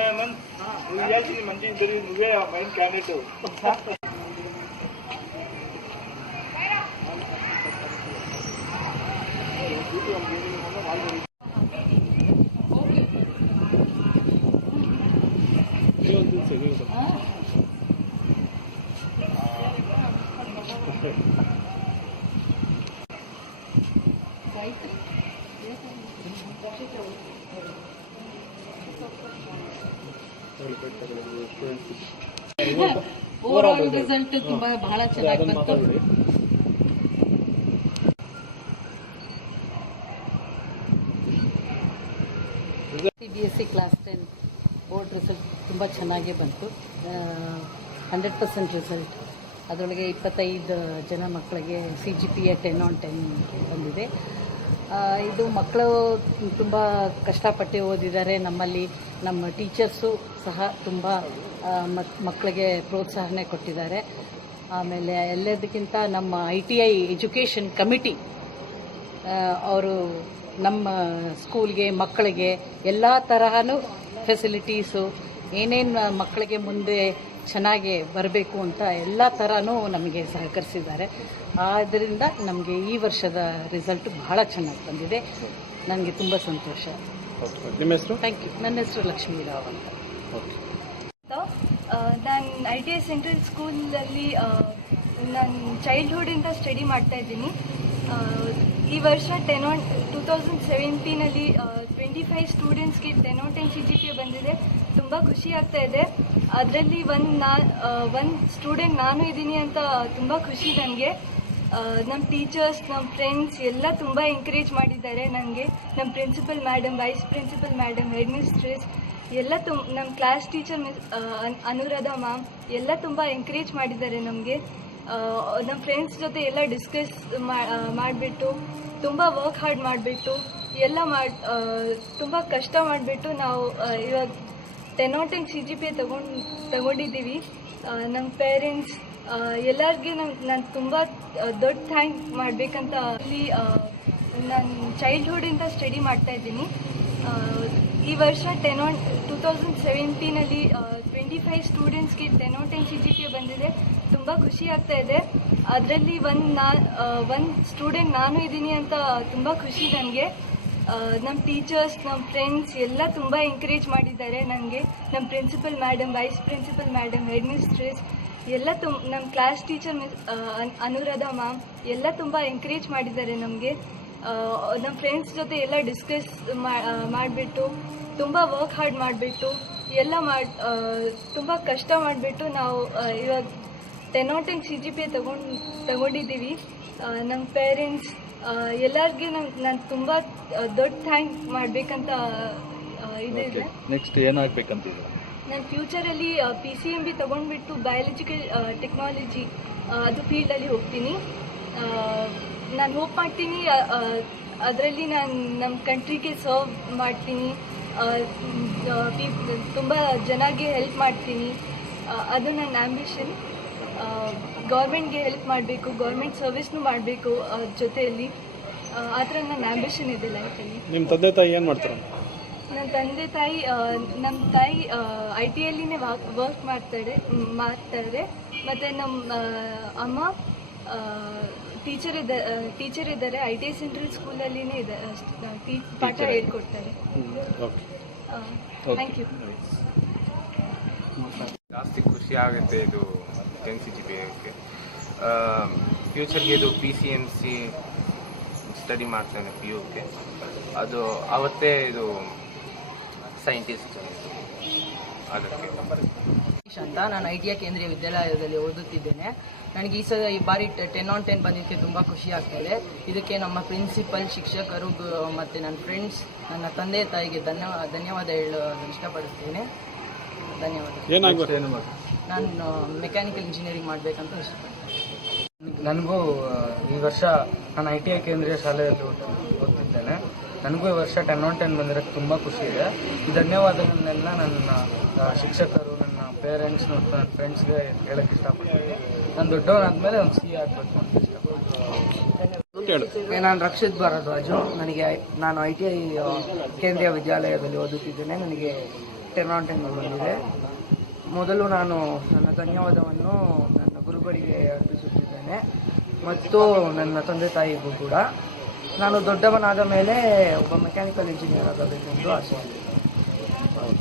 ఏమన్ నువ్వు చేసింది మంచి ఇంటర్వ్యూ నువ్వే main candidate Thank you. Result ತುಂಬಾ ಬಹಳ ಚೆನ್ನಾಗಿ ಬಂತು. C B S C class ten board result ತುಂಬ ಚೆನ್ನಾಗೇ ಬಂತು. ಹಂಡ್ರೆಡ್ ಪರ್ಸೆಂಟ್ ರಿಸಲ್ಟ್ ಅದರೊಳಗೆ ಇಪ್ಪತ್ತೈದು ಜನ ಮಕ್ಕಳಿಗೆ C G P A ten on ten ಬಂದಿದೆ. ಇದು ಮಕ್ಕಳು ತುಂಬ ಕಷ್ಟಪಟ್ಟು ಓದಿದ್ದಾರೆ. ನಮ್ಮಲ್ಲಿ ನಮ್ಮ ಟೀಚರ್ಸು ಸಹ ತುಂಬ ಮಕ್ಕಳಿಗೆ ಪ್ರೋತ್ಸಾಹನೆ ಕೊಟ್ಟಿದ್ದಾರೆ. ಆಮೇಲೆ ಎಲ್ಲದಕ್ಕಿಂತ ನಮ್ಮ I T I education committee ಅವರು ನಮ್ಮ ಸ್ಕೂಲ್ಗೆ, ಮಕ್ಕಳಿಗೆ ಎಲ್ಲ ತರಹನೂ ಫೆಸಿಲಿಟೀಸು ಏನೇನು ಮಕ್ಕಳಿಗೆ ಮುಂದೆ ಚೆನ್ನಾಗಿ ಬರಬೇಕು ಅಂತ ಎಲ್ಲ ಥರನೂ ನಮಗೆ ಸಹಕರಿಸಿದ್ದಾರೆ. ಆದ್ದರಿಂದ ನಮಗೆ ಈ ವರ್ಷದ ರಿಸಲ್ಟ್ ಬಹಳ ಚೆನ್ನಾಗಿ ಬಂದಿದೆ. ನನಗೆ ತುಂಬ ಸಂತೋಷ. ನಿಮ್ಮ ಹೆಸರು? ಥ್ಯಾಂಕ್ ಯು ನನ್ನ ಹೆಸರು ಲಕ್ಷ್ಮೀರಾವ್ ಅಂತ. ನಾನು ಐ ಟಿ ಐ ಸೆಂಟ್ರಲ್ ಸ್ಕೂಲಲ್ಲಿ ನಾನು ಚೈಲ್ಡ್ಹುಡಿಂದ ಸ್ಟಡಿ ಮಾಡ್ತಾ ಇದ್ದೀನಿ. ಈ ವರ್ಷ ಟೆನ್ ಆನ್ ಟೂ ತೌಸಂಡ್ ಸೆವೆಂಟೀನಲ್ಲಿ ಸ್ಟೂಡೆಂಟ್ಸ್ಗೆ note ten C G P ಬಂದಿದೆ. ತುಂಬ ಖುಷಿ ಆಗ್ತಾ ಇದೆ. ಅದರಲ್ಲಿ ಒಂದು ನಾ ಒಂದು ಸ್ಟೂಡೆಂಟ್ ನಾನು ಇದ್ದೀನಿ ಅಂತ ತುಂಬ ಖುಷಿ ನನಗೆ. ನಮ್ಮ ಟೀಚರ್ಸ್ ನಮ್ಮ ಫ್ರೆಂಡ್ಸ್ ಎಲ್ಲ ತುಂಬ ಎಂಕರೇಜ್ ಮಾಡಿದ್ದಾರೆ ನನಗೆ. ನಮ್ಮ principal madam vice principal madam head mistress ಎಲ್ಲ ತುಂಬ ನಮ್ಮ class teacher miss Anuradha ma'am ಎಲ್ಲ ತುಂಬ ಎಂಕರೇಜ್ ಮಾಡಿದ್ದಾರೆ ನಮಗೆ. ನಮ್ಮ ಫ್ರೆಂಡ್ಸ್ ಜೊತೆ ಎಲ್ಲ ಡಿಸ್ಕಸ್ ಮಾಡಿಬಿಟ್ಟು, ತುಂಬ ವರ್ಕ್ ಹಾರ್ಡ್ ಮಾಡಿಬಿಟ್ಟು, ಎಲ್ಲ ಮಾಡಿ ತುಂಬ ಕಷ್ಟ ಮಾಡಿಬಿಟ್ಟು ನಾವು ಇವಾಗ ten out ten C G P ತಗೊಂಡು, ತಗೊಂಡಿದ್ದೀವಿ. ನಮ್ಮ ಪೇರೆಂಟ್ಸ್ ಎಲ್ಲರಿಗೆ ನಂಗೆ ನಾನು ತುಂಬ ದೊಡ್ಡ ಥ್ಯಾಂಕ್ ಮಾಡಬೇಕಂತ ಅಲ್ಲಿ ನಾನು ಚೈಲ್ಡ್ಹುಡಿಂದ ಸ್ಟಡಿ ಮಾಡ್ತಾ ಇದ್ದೀನಿ. ಈ ವರ್ಷ ಟೆನ್ ಆನ್ ಟೂ ತೌಸಂಡ್ ಸೆವೆಂಟೀನಲ್ಲಿ ಟ್ವೆಂಟಿ ಫೈವ್ ಸ್ಟೂಡೆಂಟ್ಸ್ಗೆ ten o ten C G P ಬಂದಿದೆ. ತುಂಬ ಖುಷಿ ಆಗ್ತಾ ಇದೆ. ಅದರಲ್ಲಿ ಒಂದು ನಾ ಒಂದು ಸ್ಟೂಡೆಂಟ್ ನಾನು ಇದ್ದೀನಿ ಅಂತ ತುಂಬ ಖುಷಿ ನನಗೆ. ನಮ್ಮ ಟೀಚರ್ಸ್ ನಮ್ಮ ಫ್ರೆಂಡ್ಸ್ ಎಲ್ಲ ತುಂಬ ಎಂಕರೇಜ್ ಮಾಡಿದ್ದಾರೆ ನನಗೆ. ನಮ್ಮ principal madam vice principal madam head mistress ಎಲ್ಲ ತುಂಬ ನಮ್ಮ class teacher miss Anuradha ma'am ಎಲ್ಲ ತುಂಬ ಎಂಕರೇಜ್ ಮಾಡಿದ್ದಾರೆ ನಮಗೆ. ನಮ್ಮ ಫ್ರೆಂಡ್ಸ್ ಜೊತೆ ಎಲ್ಲ ಡಿಸ್ಕಸ್ ಮಾಡಿಬಿಟ್ಟು ತುಂಬ ವರ್ಕ್ ಹಾರ್ಡ್ ಮಾಡಿಬಿಟ್ಟು ಎಲ್ಲ ಮಾಡಿ ತುಂಬ ಕಷ್ಟ ಮಾಡಿಬಿಟ್ಟು ನಾವು ಇವಾಗ ten out ten C G P ತಗೊಂಡು ತಗೊಂಡಿದ್ದೀವಿ. ನಮ್ಮ ಪೇರೆಂಟ್ಸ್ ಎಲ್ಲರಿಗೆ ನಂಗೆ ನಾನು ತುಂಬ ದೊಡ್ಡ ಥ್ಯಾಂಕ್ ಮಾಡಬೇಕಂತ ಇದೆ ಇದೆ. ನೆಕ್ಸ್ಟ್ ಏನಾಗಬೇಕಂತಿದ್ದೀರಾ ನಾನು ಫ್ಯೂಚರಲ್ಲಿ ಪಿ ಸಿ ಎಂ ಬಿ ತೊಗೊಂಡ್ಬಿಟ್ಟು ಬಯಾಲಜಿಕಲ್ ಟೆಕ್ನಾಲಜಿ ಅದು ಫೀಲ್ಡಲ್ಲಿ ಹೋಗ್ತೀನಿ. ನಾನು ಹೋಪ್ ಮಾಡ್ತೀನಿ ಅದರಲ್ಲಿ ನಾನು ನಮ್ಮ ಕಂಟ್ರಿಗೆ ಸರ್ವ್ ಮಾಡ್ತೀನಿ ತುಂಬ ಜನಗೆ ಹೆಲ್ಪ್ ಮಾಡ್ತೀನಿ. ಅದು ನನ್ನ ಆ್ಯಂಬಿಷನ್ ಗೌರ್ಮೆಂಟ್ಗೆ ಹೆಲ್ಪ್ ಮಾಡಬೇಕು ಗೌರ್ಮೆಂಟ್ ಸರ್ವಿಸ್ನೂ ಮಾಡಬೇಕು ಜೊತೆಯಲ್ಲಿ. ಆ, ಥರ ನನ್ನ ಆ್ಯಂಬಿಷನ್ ಇದೆ ಲೈಫಲ್ಲಿ ನಿಮ್ಮ ತಂದೆ ತಾಯಿ ಏನು ಮಾಡ್ತಾರೆ? ನನ್ನ ತಂದೆ ತಾಯಿ ನಮ್ಮ ತಾಯಿ ಐ ಟಿ ಯಲ್ಲಿನೇ ವರ್ಕ್ ಮಾಡ್ತಾರೆ ಮಾಡ್ತಾರೆ. ಮತ್ತು ನಮ್ಮ ಅಮ್ಮ ಟೀಚರ್ ಇದ್ದ ಟೀಚರ್ ಇದ್ದಾರೆ. ಐ ಟಿ ಐ ಸೆಂಟ್ರಲ್ ಸ್ಕೂಲಲ್ಲಿನೇ ಇದೆ ಪಾಠ ಹೇಳ್ಕೊಡ್ತಾರೆ. ಓಕೆ. ಥ್ಯಾಂಕ್ ಯು ಜಾಸ್ತಿ ಖುಷಿ ಆಗುತ್ತೆ ಇದು ಟೆನ್ ಸಿ ಜಿ ಪಿ ಫ್ಯೂಚರ್ಗೆ ಇದು P C M C study ಮಾಡ್ತೇನೆ ಪಿ ಯುಗೆ ಅದು ಅವತ್ತೇ ಇದು ಸೈಂಟಿಸ್ಟ್ ಅದಕ್ಕೆ ಅಂತ ನಾನು ಐ ಟಿ ಐ ಕೇಂದ್ರೀಯ ವಿದ್ಯಾಲಯದಲ್ಲಿ ಓದುತ್ತಿದ್ದೇನೆ. ನನಗೆ ಈ ಸಲ ಈ ಬಾರಿ ಟೆನ್ ಆನ್ ಟೆನ್ ಬಂದಿದ್ದಕ್ಕೆ ತುಂಬ ಖುಷಿ ಆಗ್ತಾಯಿದೆ ಇದಕ್ಕೆ ನಮ್ಮ ಪ್ರಿನ್ಸಿಪಲ್ ಶಿಕ್ಷಕರು ಮತ್ತು ನನ್ನ ಫ್ರೆಂಡ್ಸ್ ನನ್ನ ತಂದೆ ತಾಯಿಗೆ ಧನ್ಯವಾದ ಧನ್ಯವಾದ ಹೇಳಲು ಇಷ್ಟಪಡುತ್ತೇನೆ. ಧನ್ಯವಾದ. ನಾನು ಮೆಕ್ಯಾನಿಕಲ್ ಇಂಜಿನಿಯರಿಂಗ್ ಮಾಡಬೇಕಂತ ಇಷ್ಟಪಡ್ತೇನೆ. ನನಗೂ ಈ ವರ್ಷ ನಾನು ಐ ಟಿ ಐ ಕೇಂದ್ರೀಯ ಶಾಲೆಯಲ್ಲಿ ಓದ್- ಓದ್ತಿದ್ದೇನೆ. ನನಗೂ ಈ ವರ್ಷ ಟೆನ್ ಆನ್ ಟೆನ್ ಬಂದಿರೋಕ್ಕೆ ತುಂಬ ಖುಷಿ ಇದೆ. ಈ ಧನ್ಯವಾದಗಳನ್ನೆಲ್ಲ ನನ್ನ ಶಿಕ್ಷಕರು ಪೇರೆಂಟ್ಸ್ ನನ್ನ ಫ್ರೆಂಡ್ಸ್ಗೆ ಹೇಳಕ್ಕೆ ಇಷ್ಟಪಡ್ತೀನಿ. ನಾನು ದೊಡ್ಡವನಾದ್ಮೇಲೆ ಒಂದು ಸಿ ಆಗಬೇಕು ಅಂತ ಇಷ್ಟಪಡ್ತೀನಿ. ನಾನು ರಕ್ಷಿತ್ ಭಾರದ್ವಾಜು ನನಗೆ ನಾನು ಐ ಟಿ ಐ ಕೇಂದ್ರೀಯ ವಿದ್ಯಾಲಯದಲ್ಲಿ ಓದುತ್ತಿದ್ದೇನೆ. ನನಗೆ ಟೆನ್ ಆನ್ ಟೆನ್ ಬಂದಿದೆ. ಮೊದಲು ನಾನು ನನ್ನ ಧನ್ಯವಾದವನ್ನು ನನ್ನ ಗುರುಗಳಿಗೆ ಅರ್ಪಿಸುತ್ತಿದ್ದೇನೆ. ಮತ್ತು ನನ್ನ ತಂದೆ ತಾಯಿಗೂ ಕೂಡ. ನಾನು ದೊಡ್ಡವನಾದ ಮೇಲೆ ಒಬ್ಬ ಮೆಕ್ಯಾನಿಕಲ್ ಇಂಜಿನಿಯರ್ ಆಗಬೇಕೆಂದು ಆಸೆ.